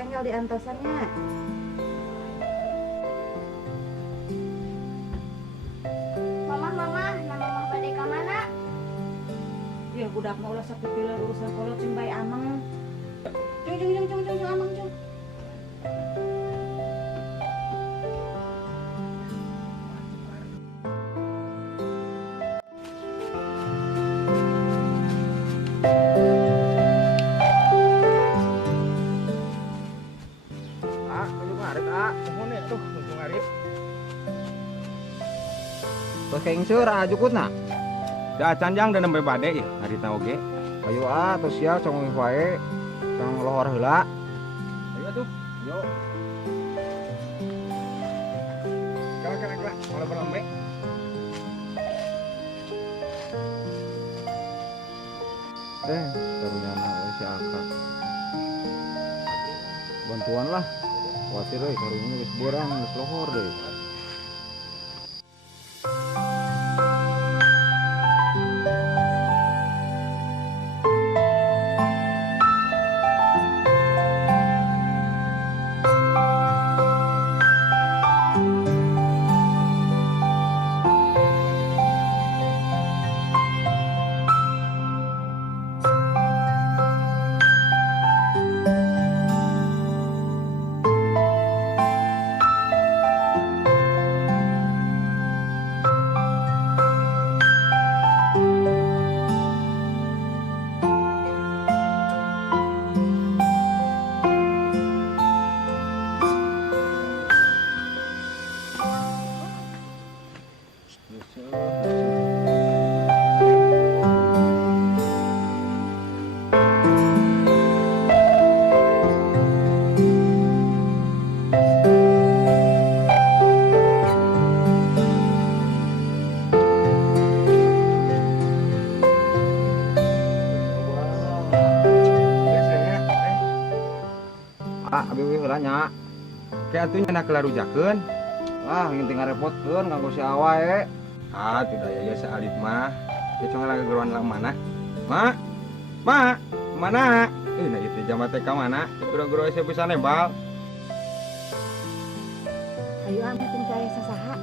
bengkel di antosannya. Mama, nama mah bade ka mana? Ya budak mau ulah sakit pilar urusan kolot cing bae amang. Cung amang cung. Keng seur ajukut na. Da canjang dan nembe bade ya harita oge. Ayo atuh sia cong wae. Cong lohor heula. Ayo atuh. Yo. Kala malah berambe. Karunya na si Aka. Bantuan lah. Khawatir euy karunya geus beurang geus lohor deui. Abi heula nya. Kayak atuh nya kelarujakeun. Ah, nginting ngarepotkeun nganggo si awae. Ah, tidak ya saalit mah. Ke cong lagi geruan lang mana? Ma, mana? Nah itu jamat teh ka mana? Guru-guru saya bisa nembal. Ayo ame teh cari sasaha.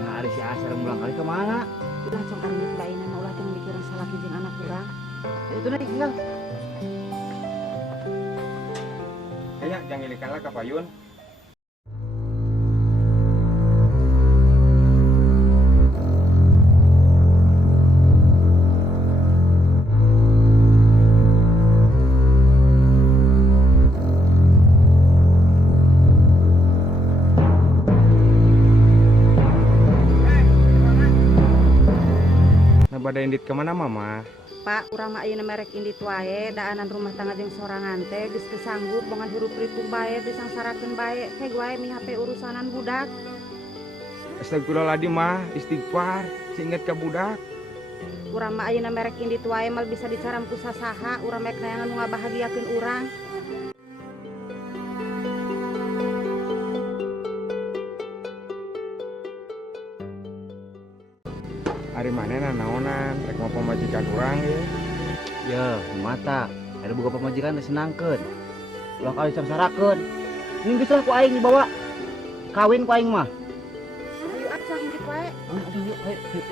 Nah, ari si Asar mulang kali ke mana? Ulah cong ari baina mah ulah teh mikirin salaki jeung anak urang. Itu na tinggal. Kayaknya jangan ilikan lah ke payun. Nah, pada indit kemana mama? Pak, urang mah ayeuna merek indit wae, daanan rumah tangga jeung sorangan teh geus teu sanggup bongan hirup pikuk bae disangsarakeun bae. Heg wae mi HP urusanan budak. Astagfirullahaladzim mah, istighfar, singet ke budak. Urang mah ayeuna merek indit wae mal bisa dicaram ku sasaha, urang mek nayangan nu ngabahagiakeun urang. Hari mana naonan, rek mau pemajikan urang ya. Ya, mata. Ada boga pamajikan teh senangkeun. Ulah kali samsarakeun. Ini geus lah ku aing dibawa. Kawin ku aing mah. Ayo acang indit wae. Ayo.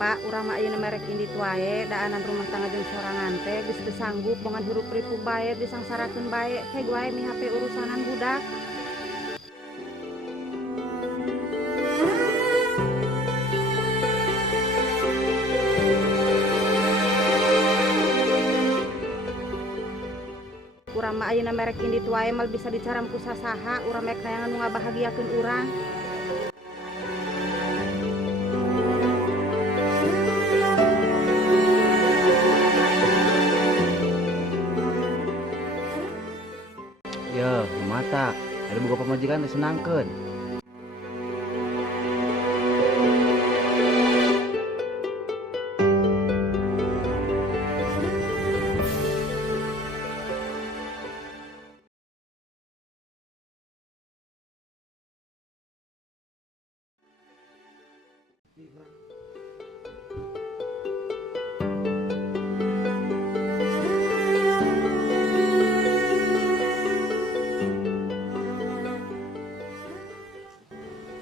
Pak, urang mah ayeuna merek indit wae, daanan rumah tangga jeung sorangan teh geus teu sanggup bongan hirup ripuh bae disangsarakeun bae, heg wae mi hape urusanan budak. Urang mah ayeuna merek indit wae mal bisa dicaram ku sasaha, urang mek neangan nu ngabahagiakeun urang. Ya, mata. Ada boga pamajikan teh senangkeun.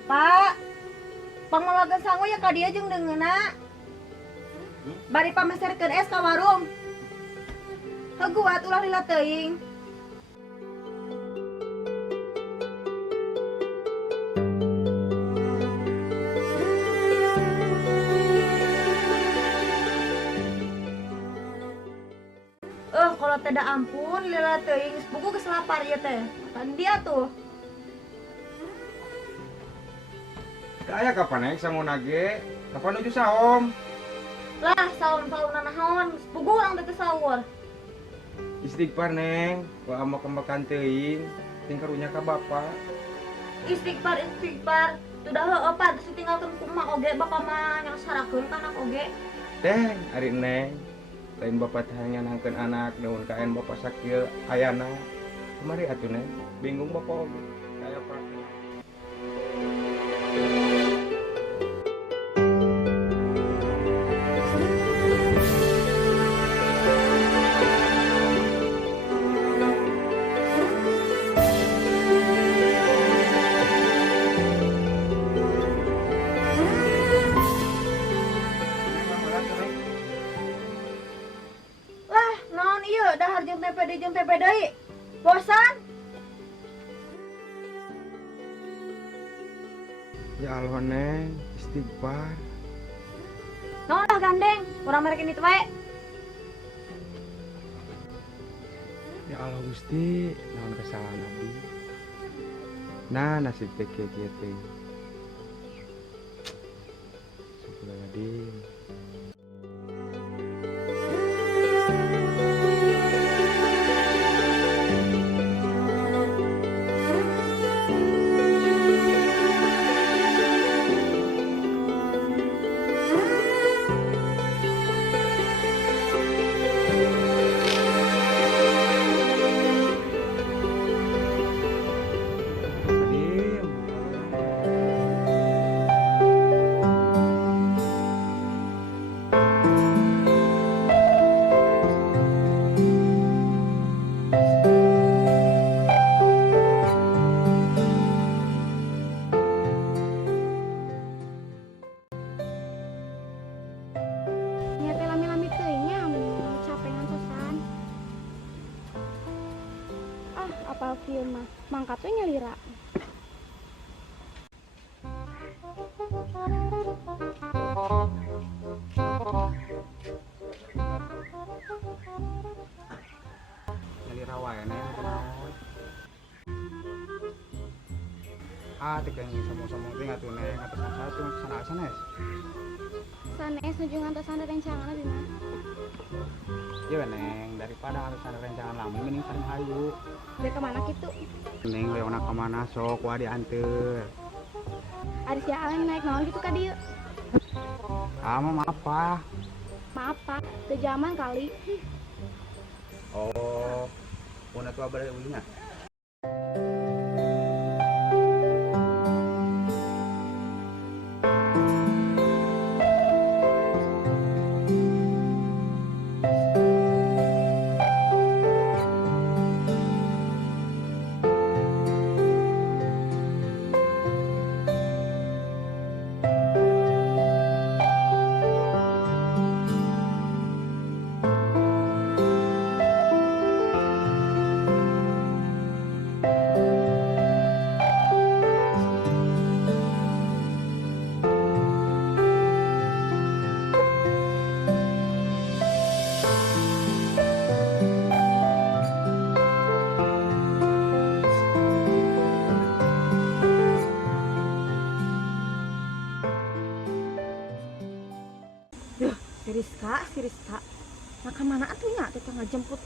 Pak, pangmamagan sangu ya ka dieu jeung deungeuna. Bari pameserkeun es ka warung. Heuguat ulah lila teuing. Kalau teh da ampun lila teuing sepugu geus lapar ieu teh. Kan dia tuh. Aya kapan neng sangu nage? Kapan nuju saom? Lah saum-saumna naon, sepugu urang teh sahur. Istighfar neng, ku amo kembakan teuing, ting karunya ka Bapa. Istighfar. Sudah heueuh Pak, terus ditinggalkeun ku emak oge, Bapak mah nyangsarakeun ka anak oge. Teh, ari neng. Lain Bapa teh nyanangkeun anak, daun kaen Bapa sakieu ayana. Kemari atuh neng, bingung Bapa oge. Kaya apa? Lah, naon ieu dahar jeung tempe deui. Bosan? Ya Allah neng, istighfar. Naon lah gandeng, urang merek ini wae. Ya Allah Gusti, naon kesalahan abdi. Nah, nasib teh kieu teh. Syukurangadin. Nya teh lami-lami teuing nya mun capek ngantosan. Ah, apal kieu mah. Mangkat we nyalira. Nyalira wae neng. Ah, teh kayaknya somong-somong teh atuh neng, atas satu sana-sana. Sanes nuju ngantosan rencangan dina. Iya neng, daripada harus ada rencangan lama, mending sering hayu. Dia kemana gitu? Neng leona kemana sok, wah dianter. Ari sialan naik naon gitu ka dieu. Ama apa? Maaf Pak, teu zaman kali. Oh, puna tua balik ulinya. Si Rizka. Nah kemana atunya teh ngajemput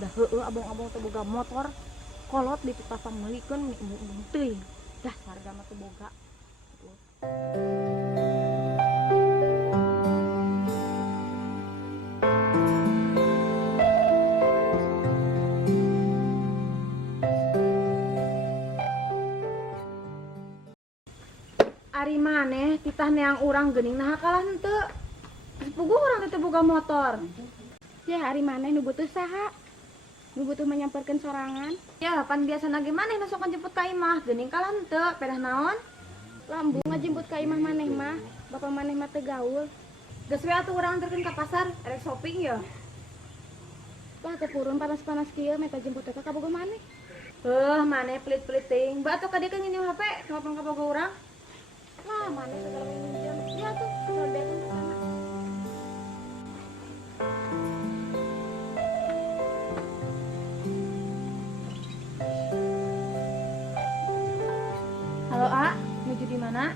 dah heueuh abang-abang teu boga motor kolot di papang meulikeun teuing dasar gama teu boga. Ari maneh titah neang urang geuning nah kalah henteu. Puguh urang teh boga motor. Ya hari maneh nu butuh saha? Nu butuh menyamperkeun sorangan. Ya pan biasa nage maneh nu sok jemput ka imah geuning kalah henteu pedah naon? Lambung ngajemput ka imah maneh mah, bapak maneh mah teu gaul. Geus we atuh urang anterkeun ka pasar erek shopping ya. Lah teu purun panas-panas kieu meta jemput teh ka boga maneh. Maneh pelit-pelit teuing. Ba atuh ka dieu nginjem HP telepon ka boga urang. Lah maneh segala minjem. Ya tuh, kalau datang ke sana. Halo A, nuju di mana?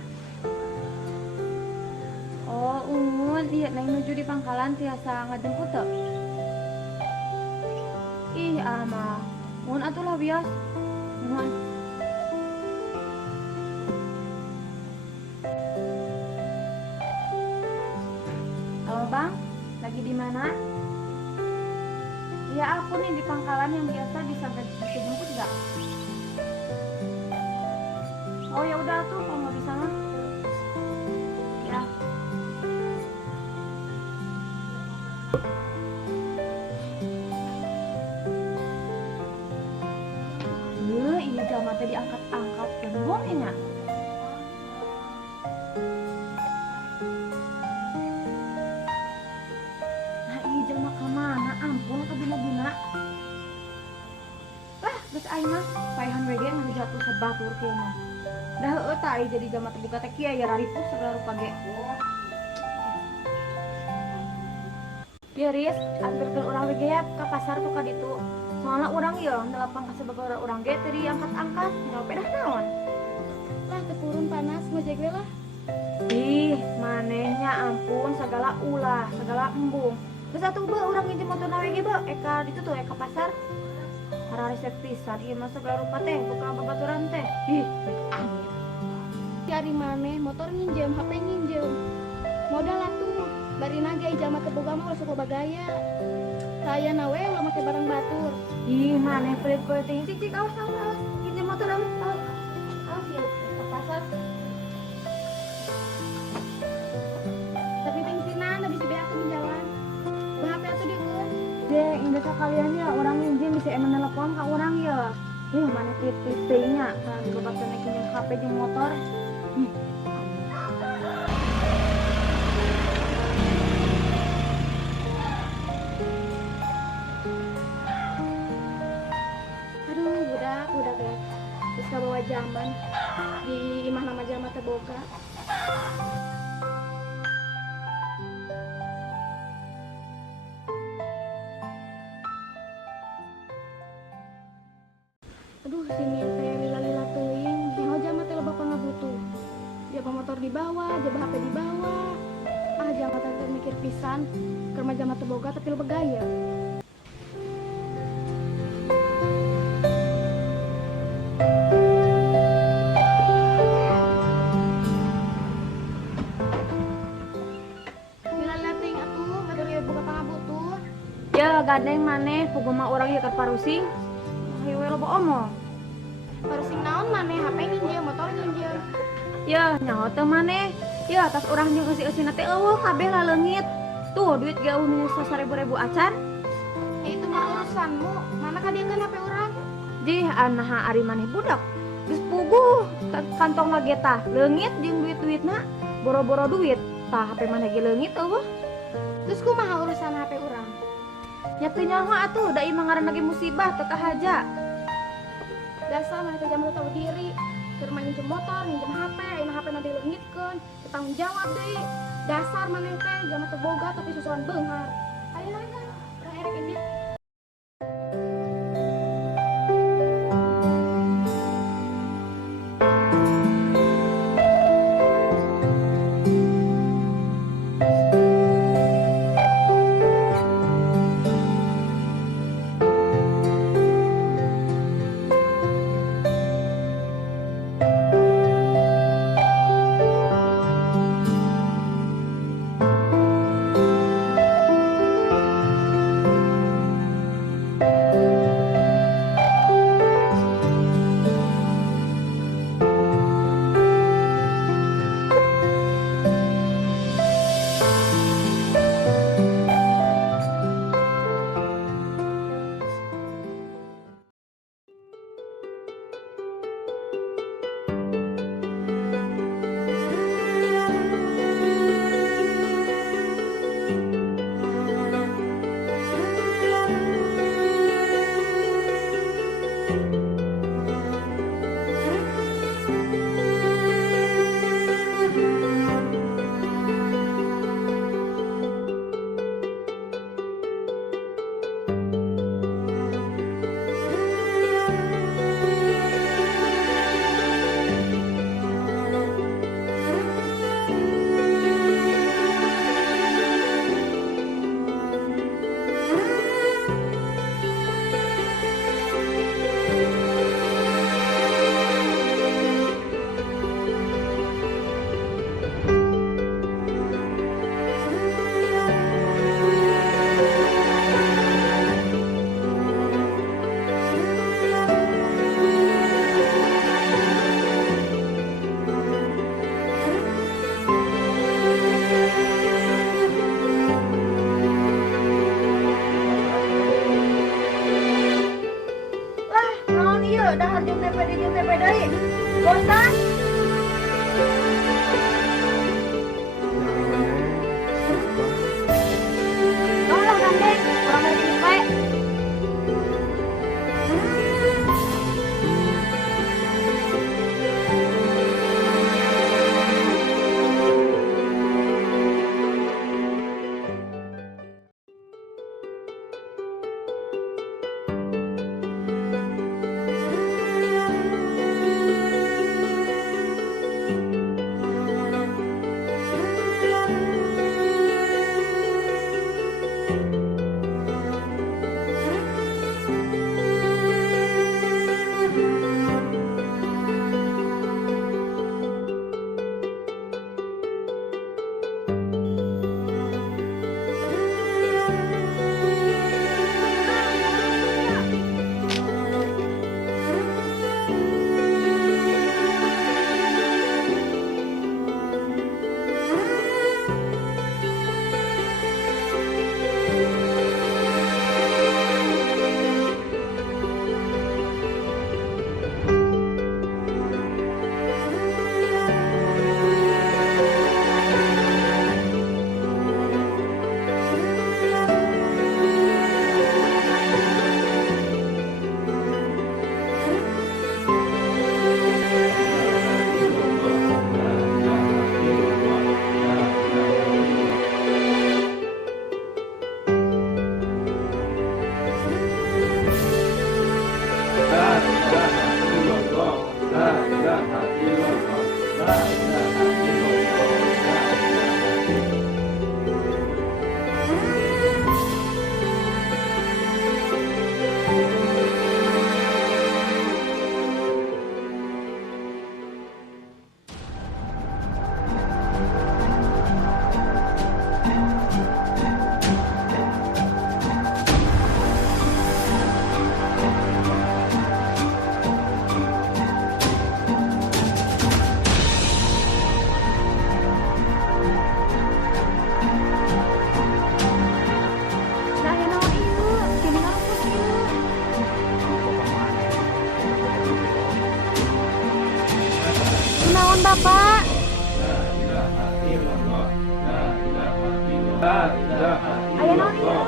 Oh, Ungun, iya neng nuju di pangkalan tiasa ngajemput teu? Ih, mah, Ungun atuh lah bias. Ungun. Halo Bang, lagi di mana? Iya aku nih di pangkalan yang biasa bisa jemput nggak? Oh ya udah tuh kalau mau di sana. Ya. Ini jama teh diangkat-angkat gembong ya. Nah ini jelma ka mana? Ampun ka bina-bina. Lah, geus aing mah paehan we ge nu jatuh sebatur kieu mah. Dah heueuh tah ai jadi jama terbuka teh kieu ya raripus segala rupa ge. Ya Riz, anterkeun urang we ge ya ka pasar tuh ka ditu. Soalna urang ieu nelpon ka sababaraha urang ge teu diangkat-angkat, nyawa pedah naon. Lah teu purun panas ngojek we lah. Ih, manehnya ampun segala ulah, segala embung. Geus atuh beuh urang nginjem motor we ge beuh eka ditu tuh eka pasar. Hara resep pisan ieu mah segala rupa teh buka babaturan teh. Ih, angin. Si ari maneh motor nginjem, HP nginjem. Modal atuh, bari nage ijama teu boga mah ulah sok loba gaya. Saya nawe ulah make barang batur. Ih, maneh pelit-pelit ting cicik awas. Nginjem motor awas. Awas ya ke pasar. Tapi bensinan habis dibeakeun di jalan. Bah HP atuh dieun. Deng, indah sekalian ya orang nginjem bisa emang nelpon ka urang ya. Ih, maneh pelit-pelit teuing nya kana di babaturan nginjem HP jeung motor. Aduh, budak ya. Terus kabawa zaman di imah nama jama teu boga. Aduh, sini teh lila-lila teuing. Nyaho jama teh loba pangabutuh. Jaba motor dibawa, jaba HP dibawa. Jama teh mikir pisan. Keur mah jama teu boga tapi loba gaya. Lila-lila teuing atuh, madari boga pangabutuh. Ya gandeng maneh puguh mah urang ieu keur parusing. Hayu we loba omong. Parusing naon maneh HP nginjem, motor nginjem. Ya nyaho teu maneh. Ya tas urang jeung eusi-eusina teh eueuh kabeh laleungit. Tuh duit ge eueuh nu 1000 acan. Ya itu mah urusanmu. Mana kadiekeun HP urang? Jih anaha ari maneh budak. Geus puguh kantong lage tah leungit jeung duit-duitna boro-boro duit. Tah HP maneh ge leungit eueuh. Terus kumaha urusan HP urang? Nya teu nyaho atuh da ieu ngaranna ge musibah teu kahaja. Dasar mana teh jamu tahu diri. Keur mah nginjem motor, nginjem HP, ayeuna HP na dileungitkeun, tanggung jawab deui. Dasar maneh teh jamu teu boga tapi susuan beunghar. Ayeuna kan, urang erek ini. Nah, ya naon ieu? Gini ngarepos ieu. Kunaon Bapak? Aya naon ieu?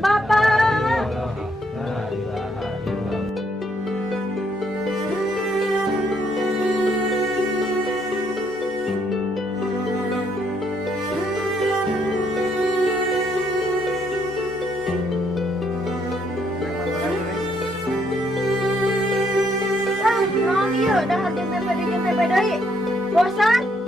Bapak! Ah, naon ieu? Dahar jeung pepe deui. Bosan?